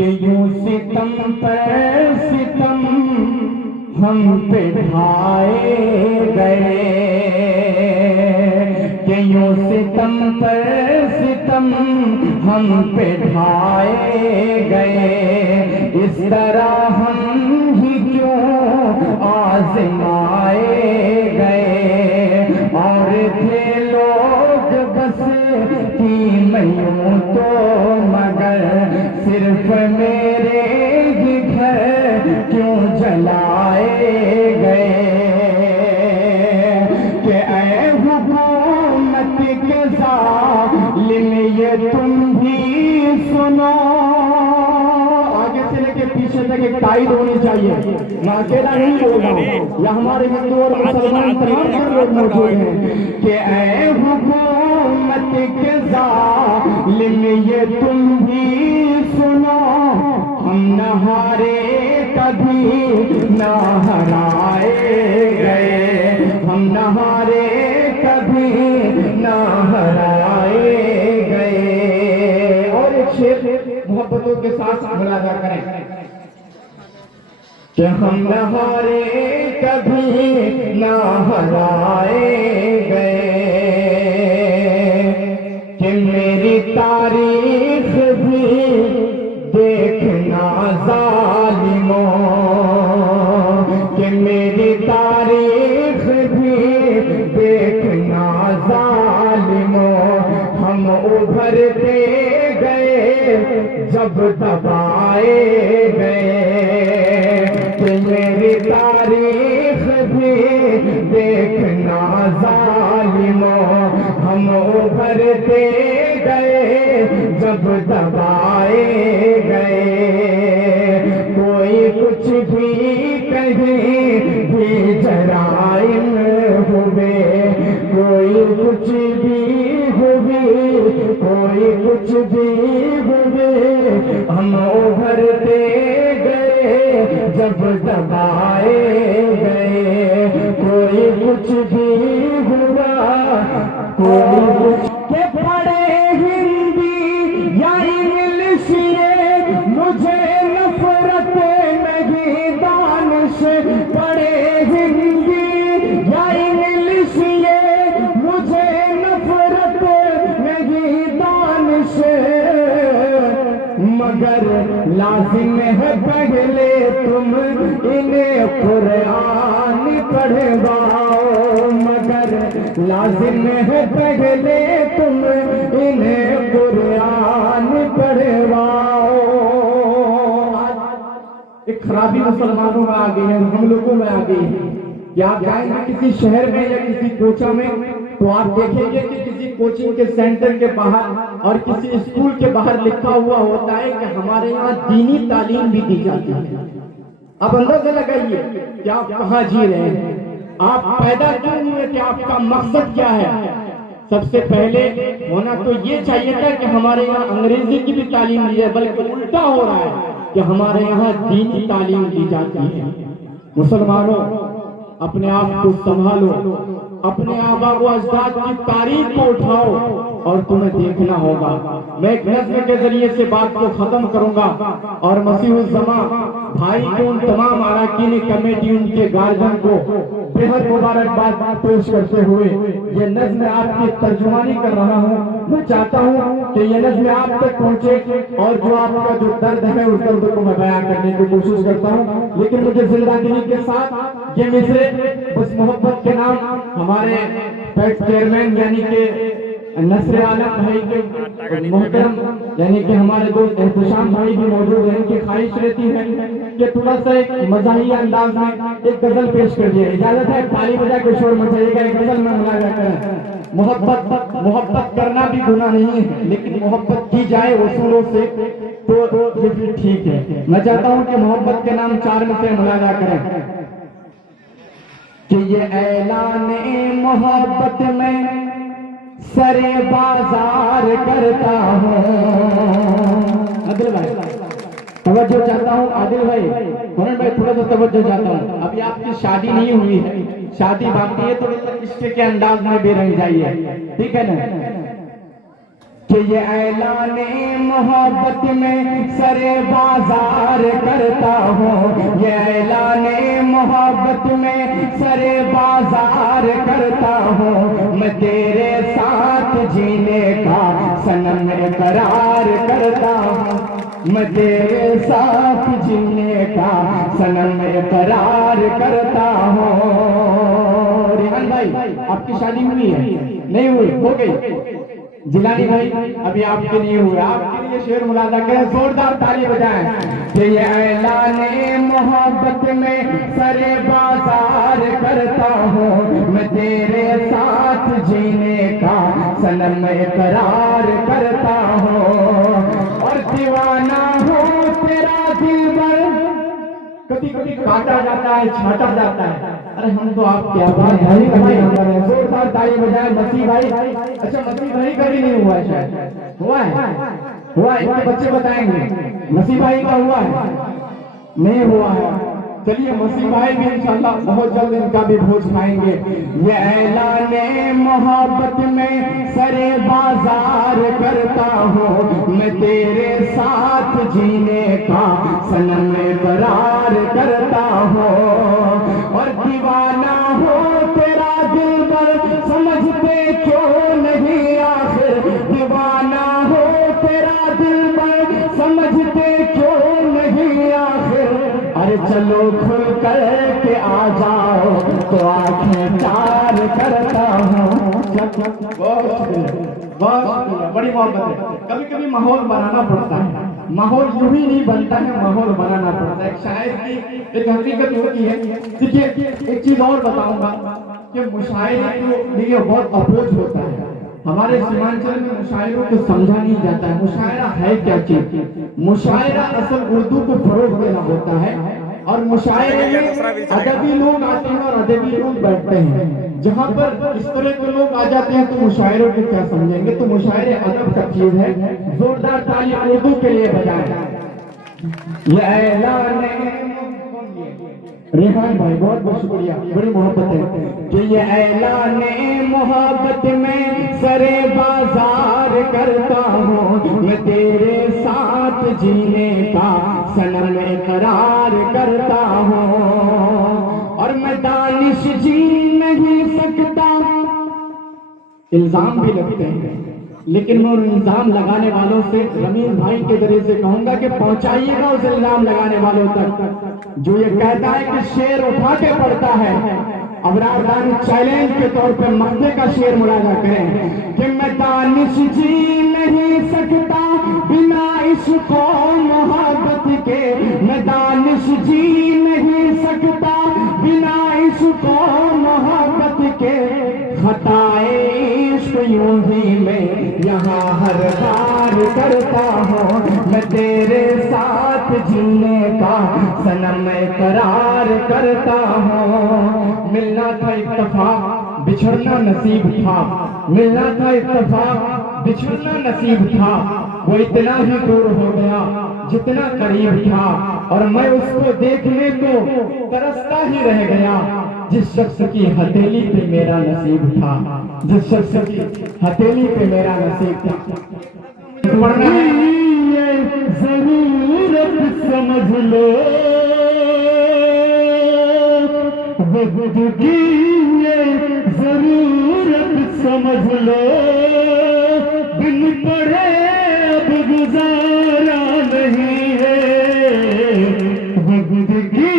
कि यूं सितम पर सितम हम पे ढाए गए, कि यूं सितम पर सितम हम पे ढाए गए, इस तरह हम ही क्यों आजमाए गए। और थे लोग बस यूं तो मगर सिर्फ मेरे ही घर क्यों जलाए गए। कि ऐ हुकूमत के ज़ालिम ये तुम भी सुनो, आगे से लेके पीछे तक एक टाइट होनी चाहिए, मैं अकेला नहीं बोल रहा हूँ, या हमारे हिंदू और मुसलमान तमाम सब लोग मौजूद हैं। कि ऐ हुकूमत के ज़ालिम ये तुम भी सुनो, हम न हारे कभी न हराए गए, हम न हारे कभी न हराए गए। और एक शेर मोहब्बतों के साथ मुलाजा करें कि हम न हारे कभी न हराए गए, कि मेरी तारीख भी देखना ज़ालिमों, कि मेरी तारीख भी देखना ज़ालिमों, हम उभरते गए जब दबाए गए, कि मेरी तारीख भी देखना ज़ालिमों, हम उभरते गए जब दबाए गए। कोई कुछ भी कहीं भी जराइम हुए, कोई कुछ भी हुए, कोई कुछ भी हुए, हम उभरते गए जब दबाए गए। कोई कुछ भी हुआ, कोई कुछ के पड़े हिंदी या इंग्लिश ये मुझे नफरत नहीं दानिश, पड़े हिंदी या इंग्लिश ये मुझे नफरत नहीं दानिश, मगर लाजिम है पहले तुम इन्हें कुरान पढ़वाओ, मगर लाजिम है पहले तुम इन्हें कुरान पढ़वाओ। एक खराबी मुसलमानों में आ गई है, हम लोगों में आ गई है कि आप जाएंगे किसी शहर में या किसी कोचा में तो आप देखेंगे कि किसी कोचिंग के सेंटर के बाहर और किसी स्कूल के बाहर लिखा हुआ होता है कि हमारे यहाँ दीनी तालीम भी दी जाती है। अब अंदाजा लगाइए कि आप कहाँ जी रहे हैं, आप पैदा क्यों हुए, कि आपका मकसद क्या है। सबसे पहले होना तो ये चाहिए था कि हमारे यहाँ अंग्रेजी की भी तालीम दी जाए, बल्कि उल्टा हो रहा है कि हमारे यहाँ दीनी तालीम दी जाती है। मुसलमानों, अपने आप को संभालो, अपने आबा व अजदाद की तारीख को उठाओ और तुम्हें देखना होगा। मैं एक नज़्म के जरिए से बात को खत्म करूंगा और मसीहुज़्ज़मा भाई के उन तमाम अरकान कमेटी उनके गार्जियन को बेहद मुबारकबाद पेश करते हुए ये नज़्म आपकी तर्जुमानी कर रहा हूँ। मैं चाहता हूँ कि ये नज़्म आप तक पहुँचे और जो आपका जो दर्द है उस दर्द को मैं बयां करने की कोशिश करता हूँ, लेकिन मुझे जिंदगी के साथ ये मिसरे बस मोहब्बत के नाम हमारे पैक्स चेयरमैन यानी कि नसर आलम भाई के मोहतरम यानी कि हमारे दोस्त एहतशाम भाई भी मौजूद हैं, इनकी ख्वाहिश रहती है कि थोड़ा सा एक मज़ाहिया अंदाज में एक गजल पेश कर दिए। इजाजत है, ताली बजा के शोर मचाइएगा, एक गजल में मुलाजा करें। मोहब्बत करना भी गुनाह नहीं है, लेकिन मोहब्बत की जाए उसूलों से तो ये भी ठीक है। मैं चाहता हूँ कि मोहब्बत के नाम चार में से मुलाजा करें कि ये ऐलाने मोहब्बत में सरे बाजार करता हूँ। आदिल भाई तवज्जो चाहता हूँ, आदिल भाई कौन भाई थोड़ा सा तवज्जो चाहता हूँ। अभी आपकी शादी नहीं हुई है, शादी बाकी है, थोड़ा सा इश्क के अंदाज में भी रह जाइए, ठीक है ना। कि ये ऐलाने मोहब्बत में सरे बाजार करता हूँ, ये ऐलाने मोहब्बत में सरे बाजार करता हूँ। मैं तेरे साथ जीने का सनम करार करता हूँ, मैं तेरे साथ जीने का सनम करार करता हूँ। रेहान भाई, आपकी शादी हुई है? नहीं हुई? हो गई? जिलानी भाई, अभी आपके लिए हुआ, आपके लिए शेर मुलाजा करें, जोरदार ताली बजाएं। कि ये ऐलाने मोहब्बत में सरे बाजार करता हूँ, मैं तेरे साथ जीने का सनम करार करता हूँ। और दीवाना हो तेरा दिलबर, कभी कभी काटा जाता है, छाटा जाता है। अरे हम तो आप क्या बात भाई, जोरदार ताली बजाए मसीह भाई। अच्छा, मसीह भाई का भी नहीं हुआ है? शायद हुआ है, हुआ है, इनके बच्चे बताएंगे। मसीह भाई का हुआ है? नहीं हुआ है। चलिए, मसीह भाई भी इंशाल्लाह बहुत जल्द इनका भी भोज खाएंगे। ये ऐलाने मोहब्बत में सरे बाजार करता हूँ, मैं तेरे साथ जीने का सनम करार करता हूँ। और दीवाना हो तेरा दिलबर, समझते क्यों नहीं आखिर, दीवाना हो तेरा दिलबर, समझते क्यों नहीं आखिर। अरे चलो खुल कर के आ जाओ तो आंखें चार करता हूँ। बड़ी मोहब्बत है। कभी कभी माहौल बनाना पड़ता है, माहौल यूं ही नहीं बनता है, माहौल बनाना पड़ता है। एक शायर की एक हकीकत होती है। देखिए, एक चीज और बताऊंगा कि मुशायरे के लिए बहुत अपोज होता है। हमारे सीमांचल में मुशायरों को समझा नहीं जाता है। मुशायरा है क्या चीज? मुशायरा असल उर्दू को फरोग देना होता है। और मुशायरे में अदबी लोग आते हैं और अदबी लोग बैठते हैं। जहाँ पर इस तरह के लोग आ जाते हैं तो मुशायरों को क्या समझेंगे? तो मुशायरे अदब का चीज है। जोरदार ताली उर्दू के लिए बजाएं। ये ऐलाने रेहान भाई, बहुत बहुत शुक्रिया, बड़ी मोहब्बत है। कि ये ऐलाने मोहब्बत में सरे बाजार करता हूँ, मैं तेरे साथ जीने का सनम करार करता हूँ। और मैं दानिश जी नहीं सकता, इल्जाम भी लगते हैं, लेकिन मैं उन इल्जाम लगाने वालों से रमीज भाई के जरिए से कहूंगा कि पहुंचाइएगा उस इल्जाम लगाने वालों तक जो ये कहता है कि शेर उठा के पड़ता है। अबरार दानिश चैलेंज के तौर पे मर्दे का शेर मुलाजा करें कि मैं दानिश जी नहीं सकता बिना इसको मोहब्बत के, मैं दानिश जी नहीं सकता बिना इसको मोहब्बत के। खताए इश्क यूं ही मैं यहाँ हर बार करता हूँ, मैं तेरे साथ जीने का सनम करार करता हूँ। मिलना था इत्तेफाक, बिछड़ना नसीब था, मिलना था इत्तेफाक, बिछड़ना नसीब था। वो इतना ही दूर हो गया जितना करीब था, और मैं उसको देखने को तरसता ही रह गया जिस शख्स की हथेली पे मेरा नसीब था, जिस शख्स की हथेली पे मेरा नसीब था। पढ़ना है, जरूरत समझ लो वक्त की, ये जरूरत समझ लो, बिन पढ़े अब गुजारा नहीं है। वक्त की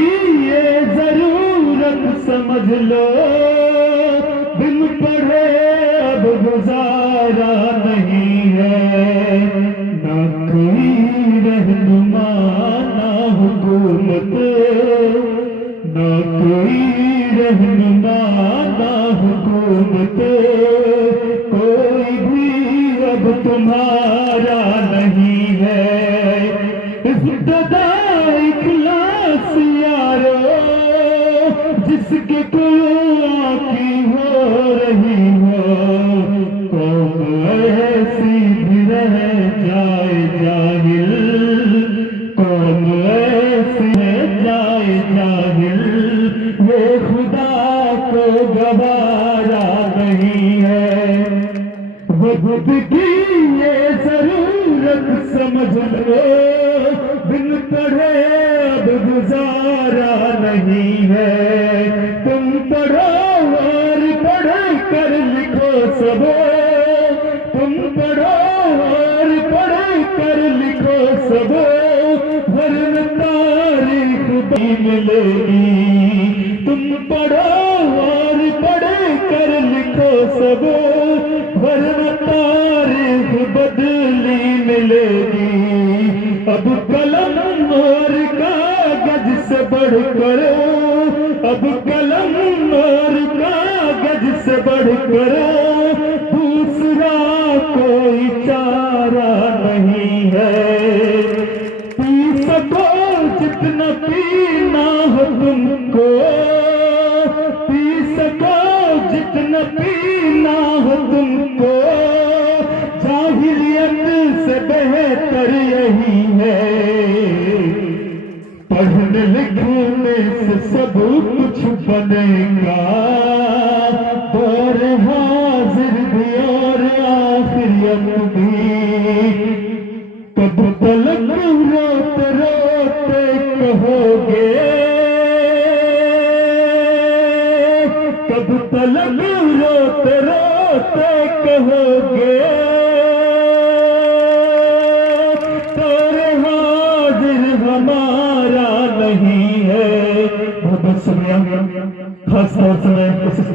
ये जरूरत समझ लो, बिन पढ़े अब गुजारा नहीं है। ना कोई रहनुमा ना हुकूमत, ना कोई रहनुमा ना हुकूमत, कोई सब वरन तारीख भी मिलेगी। तुम पढ़ो और पढ़ कर लिखो सब वरन तारीख बदली मिलेगी। अब कलम और कागज से बढ़कर, अब कलम और कागज से बढ़कर दूसरा कोई चारा नहीं है। पी सको जितना पीना हो तुमको, पी सको जितना पीना हो तुमको। जाहिलियत से बेहतर यही है। पढ़ने लिखने से सब कुछ बनेगा। दौर हाजिर भी और आखिरत भी। कब तलक रोते रोते कहोगे, कब तलक रोते रोते कहोगे। दौर हाजिर हमारा नहीं है। बहुत बहुत शुक्रिया। खास तौर से मैं